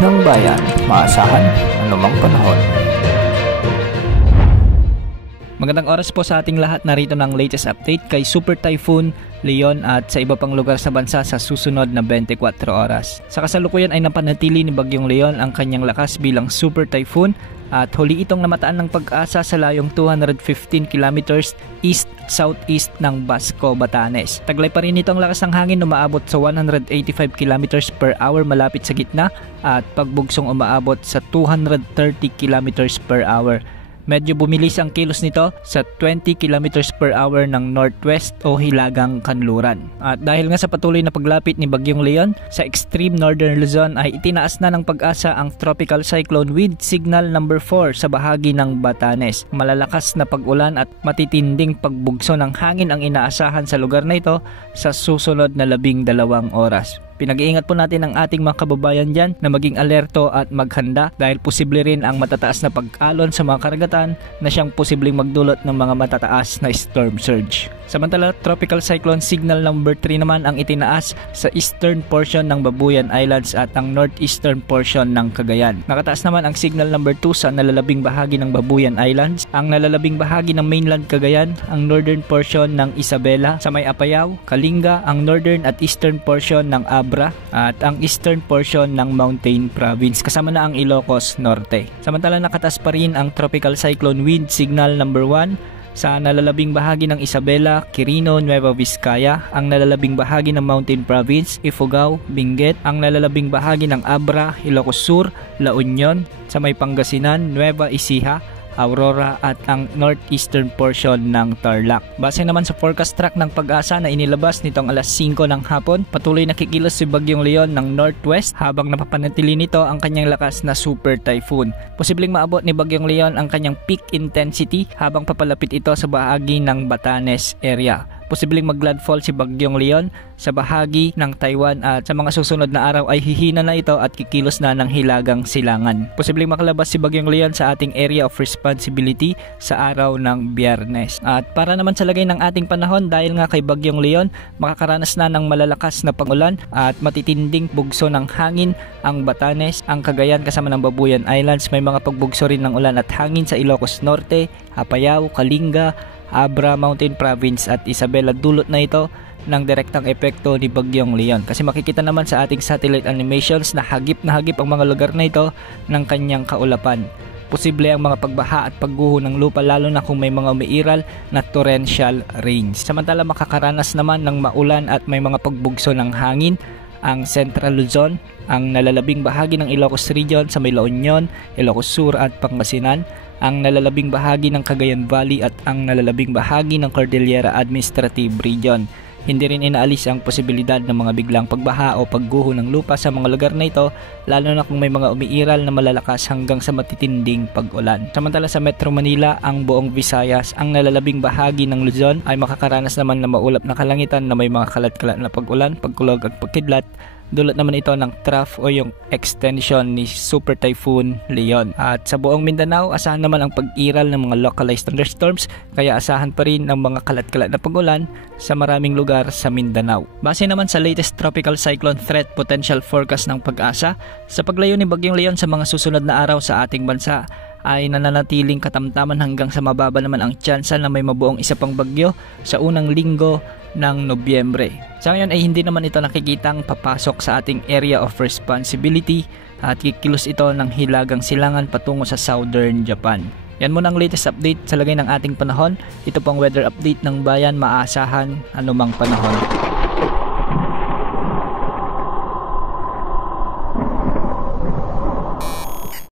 ng bayan, maasahan anumang panahon. Magandang oras po sa ating lahat. Narito ng latest update kay Super Typhoon Leon at sa iba pang lugar sa bansa sa susunod na 24 oras. Sa kasalukuyan ay napanatili ni Bagyong Leon ang kanyang lakas bilang Super Typhoon at huli itong namataan ng pag-asa sa layong 215 kilometers east-southeast ng Basco, Batanes. Taglay pa rin ito ang lakas ng hangin, umaabot sa 185 kilometers per hour malapit sa gitna at pagbugsong umaabot sa 230 kilometers per hour. Medyo bumilis ang kilos nito sa 20 km per hour ng northwest o hilagang kanluran. At dahil nga sa patuloy na paglapit ni Bagyong Leon sa extreme northern Luzon ay itinaas na ng pag-asa ang tropical cyclone wind signal number 4 sa bahagi ng Batanes. Malalakas na pag-ulan at matitinding pagbugso ng hangin ang inaasahan sa lugar na ito sa susunod na 12 oras. Pinag-iingat po natin ang ating mga kababayan dyan na maging alerto at maghanda dahil posible rin ang matataas na pag-alon sa mga karagatan na siyang posibleng magdulot ng mga matataas na storm surge. Samantala, Tropical Cyclone Signal number 3 naman ang itinaas sa eastern portion ng Babuyan Islands at ang northeastern portion ng Cagayan. Nakataas naman ang Signal number 2 sa nalalabing bahagi ng Babuyan Islands, ang nalalabing bahagi ng mainland Cagayan, ang northern portion ng Isabela sa may Apayao, Kalinga, ang northern at eastern portion ng Abra at ang eastern portion ng Mountain Province kasama na ang Ilocos Norte. Samantala nakataas pa rin ang Tropical Cyclone Wind Signal number 1 sa nalalabing bahagi ng Isabela, Quirino, Nueva Vizcaya, ang nalalabing bahagi ng Mountain Province, Ifugao, Benguet, ang nalalabing bahagi ng Abra, Ilocos Sur, La Union, sa may Pangasinan, Nueva Ecija, Aurora at ang northeastern portion ng Tarlac. Base naman sa forecast track ng Pag-asa na inilabas nitong alas 5 ng hapon, patuloy nakikilos si Bagyong Leon ng northwest habang napapanatili nito ang kanyang lakas na super typhoon. Posibleng maabot ni Bagyong Leon ang kanyang peak intensity habang papalapit ito sa bahagi ng Batanes area. Posibleng maglandfall si Bagyong Leon sa bahagi ng Taiwan at sa mga susunod na araw ay hihina na ito at kikilos na ng hilagang silangan. Posibleng makalabas si Bagyong Leon sa ating area of responsibility sa araw ng Biyernes. At para naman sa lagay ng ating panahon, dahil nga kay Bagyong Leon, makakaranas na ng malalakas na pag-ulan at matitinding bugso ng hangin ang Batanes, ang Cagayan kasama ng Babuyan Islands. May mga pagbugso rin ng ulan at hangin sa Ilocos Norte, Apayao, Kalinga, Abra, Mountain Province at Isabela. Dulot na ito ng direktang epekto ni Bagyong Leon. Kasi makikita naman sa ating satellite animations na hagip ang mga lugar na ito ng kanyang kaulapan. Posible ang mga pagbaha at pagguho ng lupa lalo na kung may mga umiiral na torrential rains. Samantala makakaranas naman ng maulan at may mga pagbugso ng hangin ang Central Luzon, ang nalalabing bahagi ng Ilocos Region sa may La Union, Ilocos Sur at Pangasinan, ang nalalabing bahagi ng Cagayan Valley at ang nalalabing bahagi ng Cordillera Administrative Region. Hindi rin inaalis ang posibilidad ng mga biglang pagbaha o pagguho ng lupa sa mga lugar na ito, lalo na kung may mga umiiral na malalakas hanggang sa matitinding pag-ulan. Samantala sa Metro Manila, ang buong Visayas, ang nalalabing bahagi ng Luzon ay makakaranas naman na maulap na kalangitan na may mga kalat-kalat na pag-ulan, pagkulog at pagkidlat. Dulot naman ito ng trough o yung extension ni Super Typhoon Leon. At sa buong Mindanao, asahan naman ang pag-iral ng mga localized thunderstorms, kaya asahan pa rin ng mga kalat-kalat na pag-ulan sa maraming lugar sa Mindanao. Base naman sa latest tropical cyclone threat potential forecast ng Pag-asa, sa paglayo ni Bagyong Leon sa mga susunod na araw sa ating bansa, ay nananatiling katamtaman hanggang sa mababa naman ang tsansa na may mabuong isa pang bagyo sa unang linggo ng Nobyembre. Sa ngayon ay hindi naman ito nakikitang papasok sa ating area of responsibility at kikilos ito ng hilagang silangan patungo sa southern Japan. Yan muna ang latest update sa lagay ng ating panahon. Ito pang weather update ng bayan, maasahan anumang panahon.